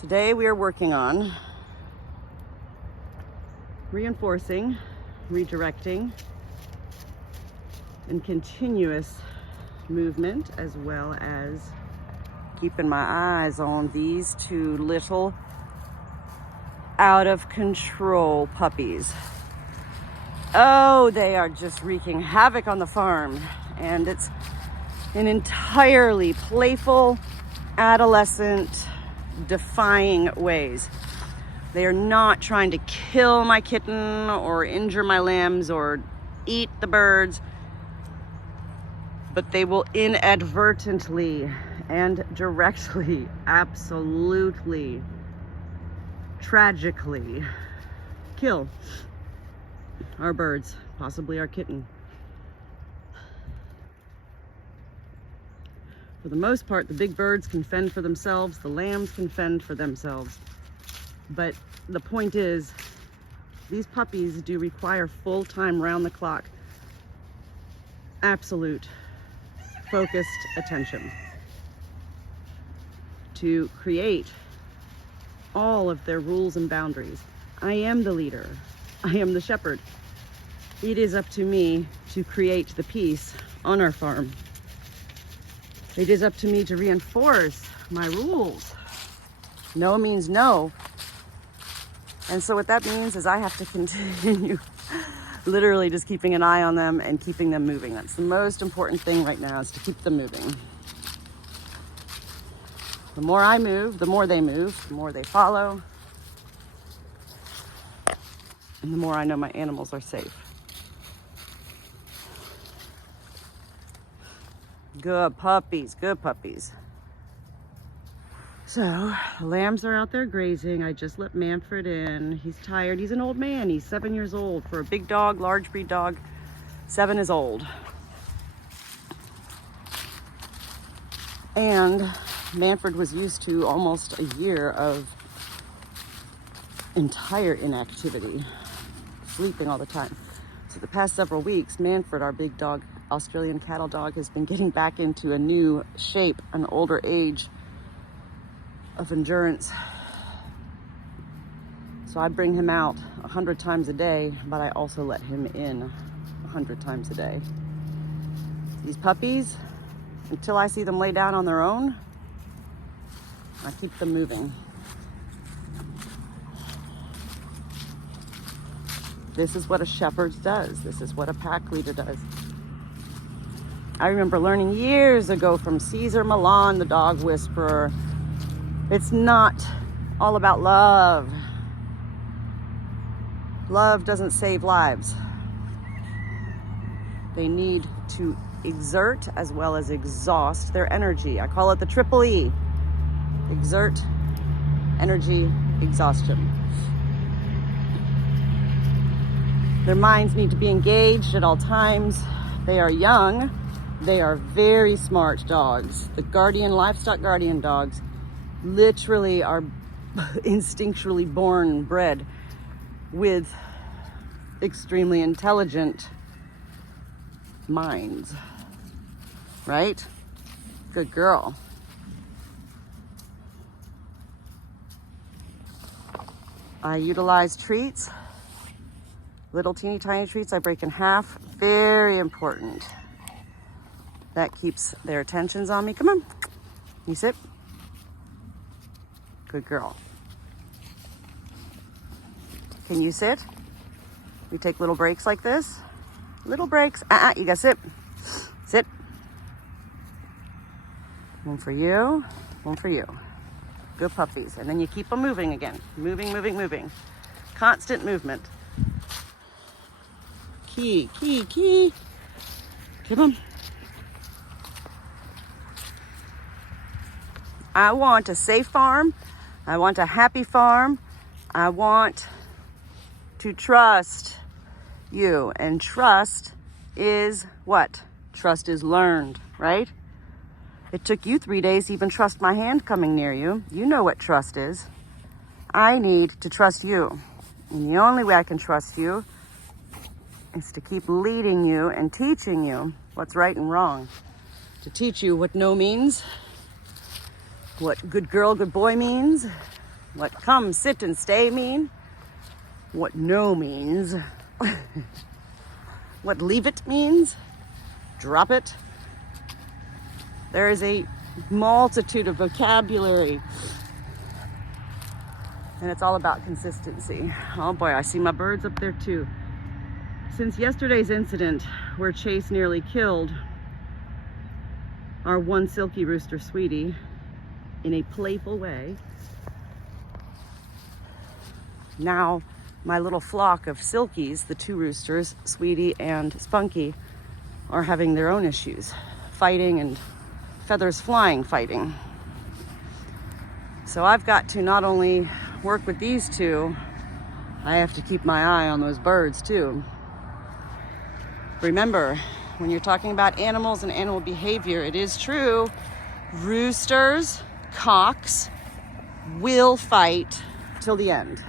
Today we are working on reinforcing, redirecting, and continuous movement, as well as keeping my eyes on these two little out of control puppies. Oh, they are just wreaking havoc on the farm, and it's an entirely playful, adolescent, defying ways. They are not trying to kill my kitten or injure my lambs or eat the birds, but they will inadvertently and directly, absolutely, tragically kill our birds, possibly our kitten. For the most part, the big birds can fend for themselves, the lambs can fend for themselves. But the point is, these puppies do require full-time, round-the-clock, absolute, focused attention to create all of their rules and boundaries. I am the leader. I am the shepherd. It is up to me to create the peace on our farm. It is up to me to reinforce my rules. No means no. And so what that means is I have to continue literally just keeping an eye on them and keeping them moving. That's the most important thing right now, is to keep them moving. The more I move, the more they move, the more they follow, and the more I know my animals are safe. Good puppies, good puppies. So, the lambs are out there grazing. I just let Manfred in. He's tired. He's an old man. He's 7 years old. For a big dog, large breed dog, 7 is old. And Manfred was used to almost a year of entire inactivity, sleeping all the time. So the past several weeks, Manfred, our big dog, Australian cattle dog, has been getting back into a new shape, an older age of endurance. So I bring him out 100 times a day, but I also let him in 100 times a day. These puppies, until I see them lay down on their own, I keep them moving. This is what a shepherd does. This is what a pack leader does. I remember learning years ago from Cesar Millan, the dog whisperer, it's not all about love. Love doesn't save lives. They need to exert as well as exhaust their energy. I call it the triple E. Exert, energy, exhaustion. Their minds need to be engaged at all times. They are young. They are very smart dogs. The guardian, livestock guardian dogs literally are instinctually born and bred with extremely intelligent minds, right? Good girl. I utilize treats, little teeny tiny treats I break in half. Very important. That keeps their attentions on me. Come on, you sit. Good girl. Can you sit? We take little breaks like this. Little breaks. You gotta sit. Sit. One for you, one for you. Good puppies. And then you keep them moving again. Moving, moving, moving. Constant movement. Key, key, key. Give them. I want a safe farm. I want a happy farm. I want to trust you. And trust is what? Trust is learned, right? It took you 3 days to even trust my hand coming near you. You know what trust is. I need to trust you. And the only way I can trust you is to keep leading you and teaching you what's right and wrong. To teach you what no means, what good girl, good boy means, What come, sit, and stay mean? What no means? What leave it means? Drop it. There is a multitude of vocabulary, and it's all about consistency. Oh boy, I see my birds up there too. Since yesterday's incident where Chase nearly killed our one silky rooster, Sweetie, in a playful way, now my little flock of silkies, the two roosters, Sweetie and Spunky, are having their own issues, fighting and feathers flying fighting. So I've got to not only work with these two, I have to keep my eye on those birds too. Remember, when you're talking about animals and animal behavior, it is true, roosters, cocks will fight till the end.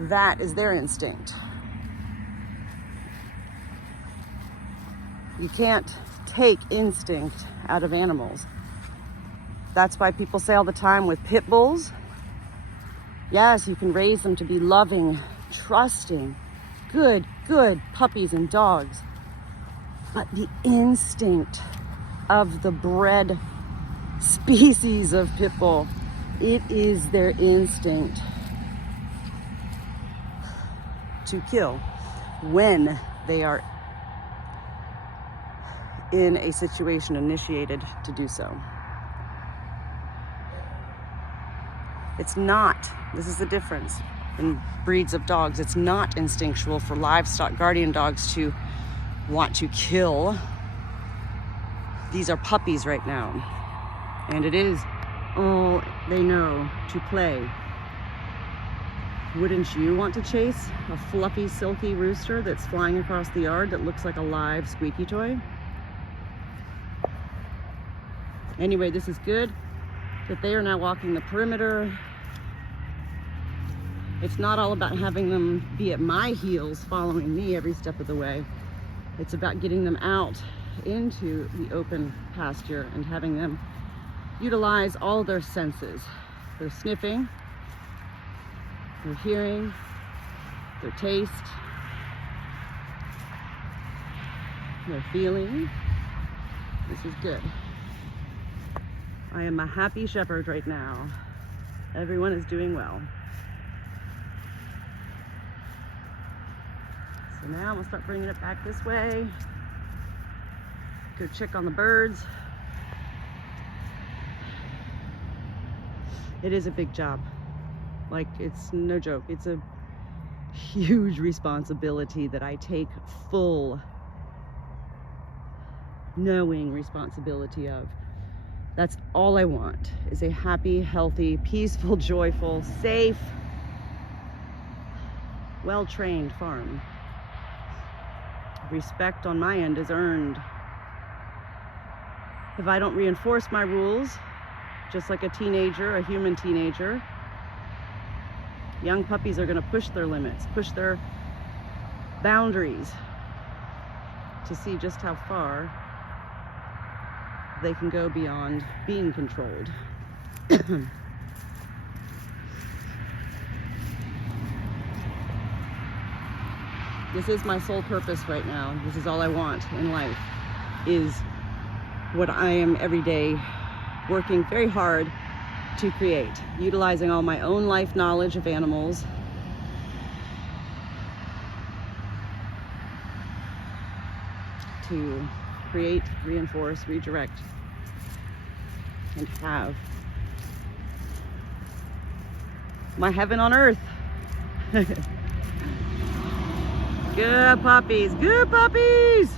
That is their instinct. You can't take instinct out of animals. That's why people say all the time with pit bulls, yes, you can raise them to be loving, trusting, good puppies and dogs. But the instinct of the bred species of pit bull, it is their instinct to kill when they are in a situation initiated to do so. It's not, this is the difference in breeds of dogs, it's not instinctual for livestock guardian dogs to want to kill. These are puppies right now, and it is all they know to play. Wouldn't you want to chase a fluffy, silky rooster that's flying across the yard that looks like a live squeaky toy? Anyway, this is good that they are now walking the perimeter. It's not all about having them be at my heels following me every step of the way. It's about getting them out into the open pasture and having them utilize all their senses. Their sniffing, their hearing, their taste, their feeling. This is good. I am a happy shepherd right now. Everyone is doing well. So now I'm gonna start bringing it back this way. Go check on the birds. It is a big job. Like, it's no joke. It's a huge responsibility that I take full knowing responsibility of. That's all I want, is a happy, healthy, peaceful, joyful, safe, well-trained farm. Respect on my end is earned. If I don't reinforce my rules, just like a teenager, a human teenager, young puppies are going to push their limits, push their boundaries to see just how far they can go beyond being controlled. This is my sole purpose right now. This is all I want in life, is what I am every day working very hard to create, utilizing all my own life knowledge of animals to create, reinforce, redirect, and have my heaven on earth. Good puppies, good puppies!